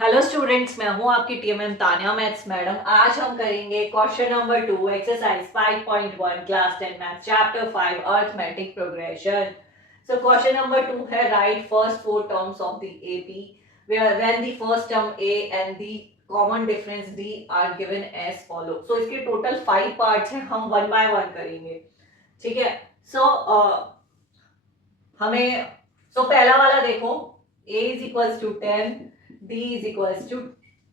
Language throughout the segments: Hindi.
हेलो स्टूडेंट्स, मैं हूं आपकी टीएमएम तान्या मैथ्स मैडम। आज हम करेंगे question number 2 exercise 5.1 class 10 maths chapter 5 arithmetic progression. So question number 2 है right first four terms of the AP where when the first term A and the common difference D are given as follow. So इसके टोटल 5 पार्ट्स हैं, हम वन बाय वन करेंगे। ठीक है। सो हमें पहला वाला देखो, a is equals to 10, d is equals to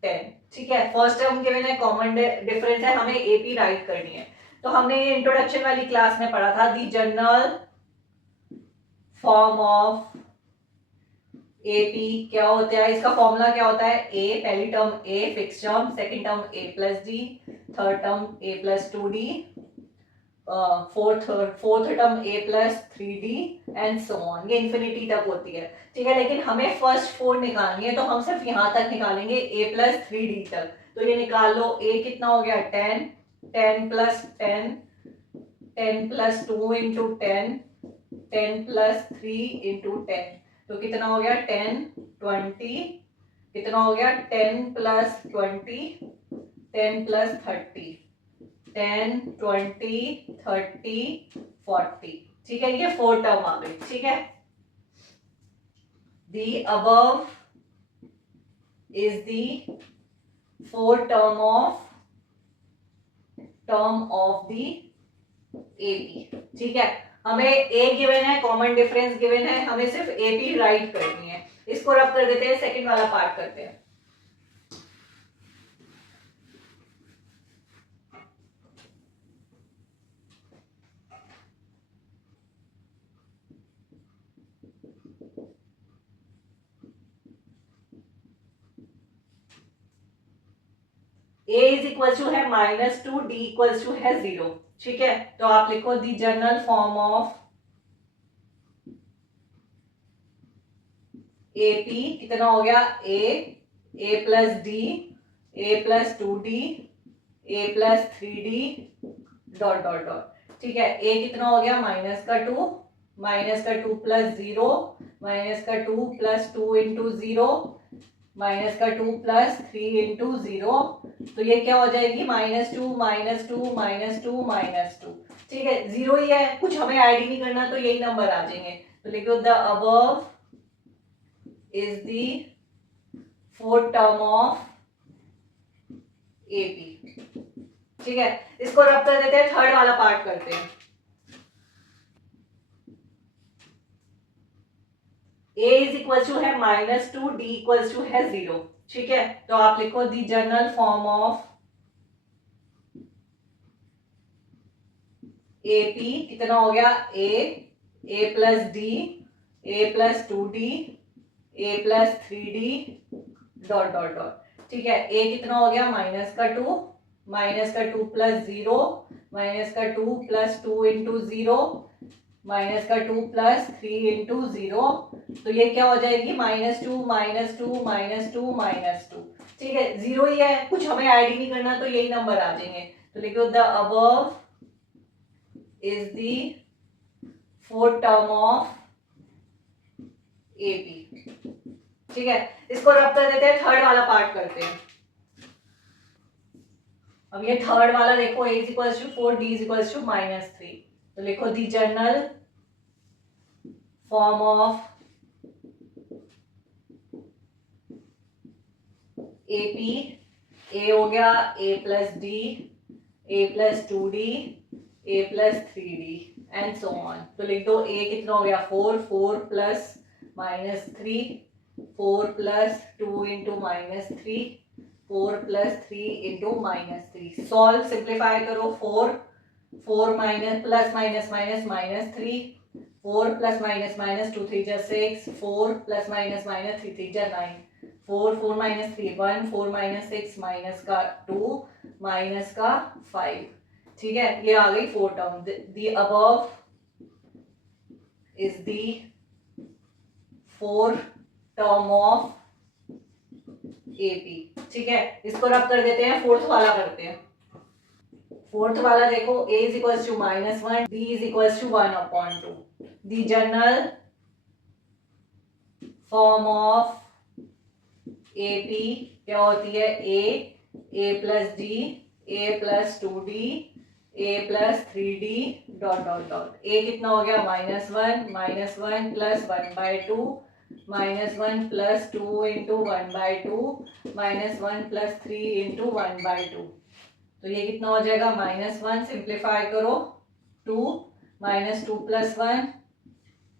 10। ठीक है, फर्स्ट टर्म गिवन है, कॉमन डिफरेंस है, हमें एपी राइट करनी है। तो हमने ये इंट्रोडक्शन वाली क्लास में पढ़ा था, दी जनरल फॉर्म ऑफ एपी क्या होता है, इसका फॉर्मूला क्या होता है, ए पहली term a fix term, second term A plus D, third term A plus 2d, fourth term A plus 3d and so on, ये इन्फिनिटी तक होती है। ठीक है, लेकिन हमें फर्स्ट फोर निकालनी है, तो हम सिर्फ यहाँ तक निकालेंगे a प्लस 3d तक। तो ये निकाल लो, a कितना हो गया 10, 10 plus 10, 10 plus 2 into 10, 10 plus 3 into 10, तो कितना हो गया 10, 20, कितना हो गया 10 प्लस 20, 10 प्लस 30, 10, 20, 30, 40। ठीक है, ये फोर टर्म आ गई। ठीक है, the above is the four term of the AP। ठीक है, हमें A गिवन है, कॉमन डिफरेंस गिवन है, हमें सिर्फ AP राइट करनी है। इसको रब कर देते हैं, सेकंड वाला पार्ट करते हैं। a इज इक्वल टू है -2, d इक्वल टू है 0। ठीक है, तो आप लिखो the general form of AP कितना हो गया, ए प्लस डी, ए प्लस 2d, ए plus 3d dot dot dot. ठीक है, ए कितना हो गया -2, -2 plus 0, -2 plus 2 into 0, -2 plus 3 into 0, तो ये क्या हो जाएगी -2, -2, -2, -2। ठीक है, 0 ही है, कुछ हमें ऐड ही नहीं करना, तो यही नंबर आ जाएंगे। तो लिखो the above is the fourth term of AP. ठीक है, इसको रब कर देते हैं, थर्ड वाला पार्ट करते हैं। a इज इक्वल टू है -2, d इक्वल टू है 0। ठीक है, तो आप लिखो the general form of AP कितना हो गया, ए प्लस डी, ए प्लस 2d, ए plus 3d dot dot dot. ठीक है, a कितना हो गया -2, -2 plus 0, -2 plus 2 into 0, -2 plus 3 into 0, तो ये क्या हो जाएगी -2, -2, -2, -2। ठीक है, 0 ही है, कुछ हमें ऐड ही नहीं करना, तो यही नंबर आ जाएंगे। तो लिखो the above is the fourth term of AP. ठीक है, इसको रब कर देते हैं, थर्ड वाला पार्ट करते हैं। अब ये थर्ड वाला देखो, a is equal to 4, d is equal to -3, तो लिखो the general form of AP, a हो गया a plus D, A plus 2d, A plus 3d and so on. तो लिख दो a कितना हो गया 4, 4 plus -3, 4 plus 2 into -3, 4 plus 3 into -3। Solve simplify करो, 4 minus plus minus minus -3, 4 plus minus minus 2 3 जा 6, 4 प्लस माइनस माइनस 3 3 जा 9, 4 4 माइनस 3 1, 4 माइनस 6 माइनस का 2 माइनस का 5। ठीक है, ये आ गई four term. The above is the fourth term of AP. ठीक है, इसको रब कर देते हैं, फोर्थ वाला करते हैं। फोर्थ वाला देखो, a is equal to -1, d is equal to 1/2। The general form of A P क्या होती है, a plus D, A plus 2d, A plus 3d dot dot dot. A कितना हो गया, -1 plus 1/2 -1 plus 2 into 1/2 -1 plus 3 into 1/2। तो ये कितना हो जाएगा, -1 सिंप्लीफाई करो 2 -2 प्लस 1,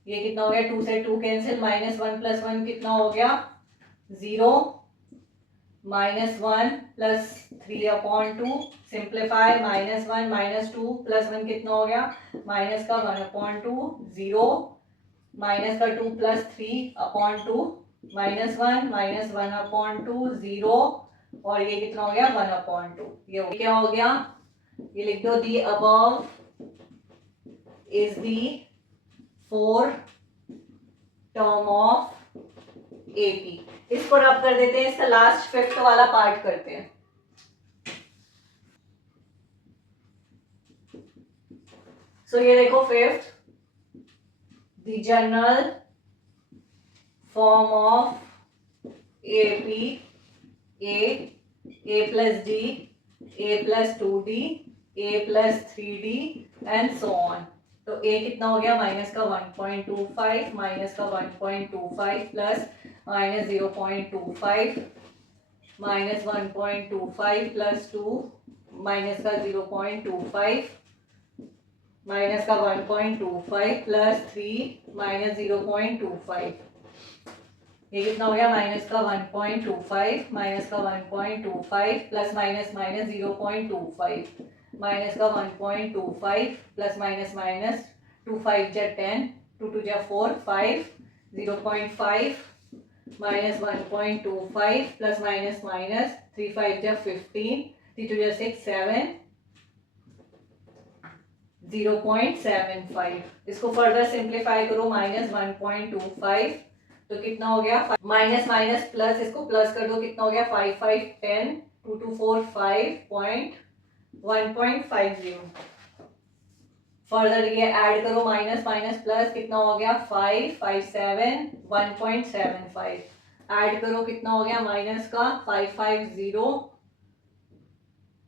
ये कितना हो गया, 2 से 2 कैंसिल, -1 प्लस 1 कितना हो गया 0, -1 प्लस 3/2 सिंप्लीफाई, -1 -2 प्लस 1 कितना हो गया, माइनस का 1/2 0, माइनस का 2 प्लस 3/2 -1 -1/2 0, और ये कितना हो गया 1/2। ये क्या हो गया, ये लिख दो, the above is the fourth term of AP. इसको रब कर देते हैं, इसका लास्ट फिफ्थ वाला पार्ट करते हैं। सो ये देखो fifth, the general form of AP A plus D, A plus 2d, A plus 3d and so on. तो a कितना हो गया, माइनस का 1.25 माइनस का 1.25 plus minus 0.25 minus 1.25 plus 2 minus का 0.25 माइनस का 1.25 प्लस 3 माइनस 0.25। ये कितना हो गया, माइनस का 1.25 माइनस का 1.25 प्लस माइनस माइनस 0.25 माइनस का 1.25 प्लस माइनस माइनस 2 5 जा 10 2 2 जा 4 5 0.5 माइनस 1.25 प्लस माइनस माइनस 3 5 जा 15 3 2 जा 6 7 0.75। इसको फर्दर सिंप्लीफाई करो, -1.25 तो कितना हो गया, माइनस माइनस प्लस, इसको प्लस कर दो, कितना हो गया 5 5 10 2 2 4 5.1.50। फर्दर ये ऐड करो, माइनस माइनस प्लस, कितना हो गया 5 5 7 1.75। ऐड करो, कितना हो गया, माइनस का 5 5 0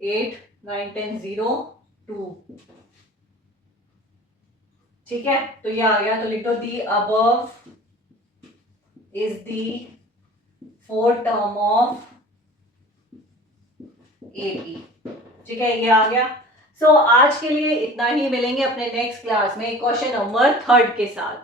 8 9 10 0 2। ठीक है, तो ये आ गया। तो लिख दो, the above is the fourth term of AP. ठीक है, ये आ गया। सो आज के लिए इतना ही, मिलेंगे अपने नेक्स्ट क्लास में क्वेश्चन नंबर 3 के साथ।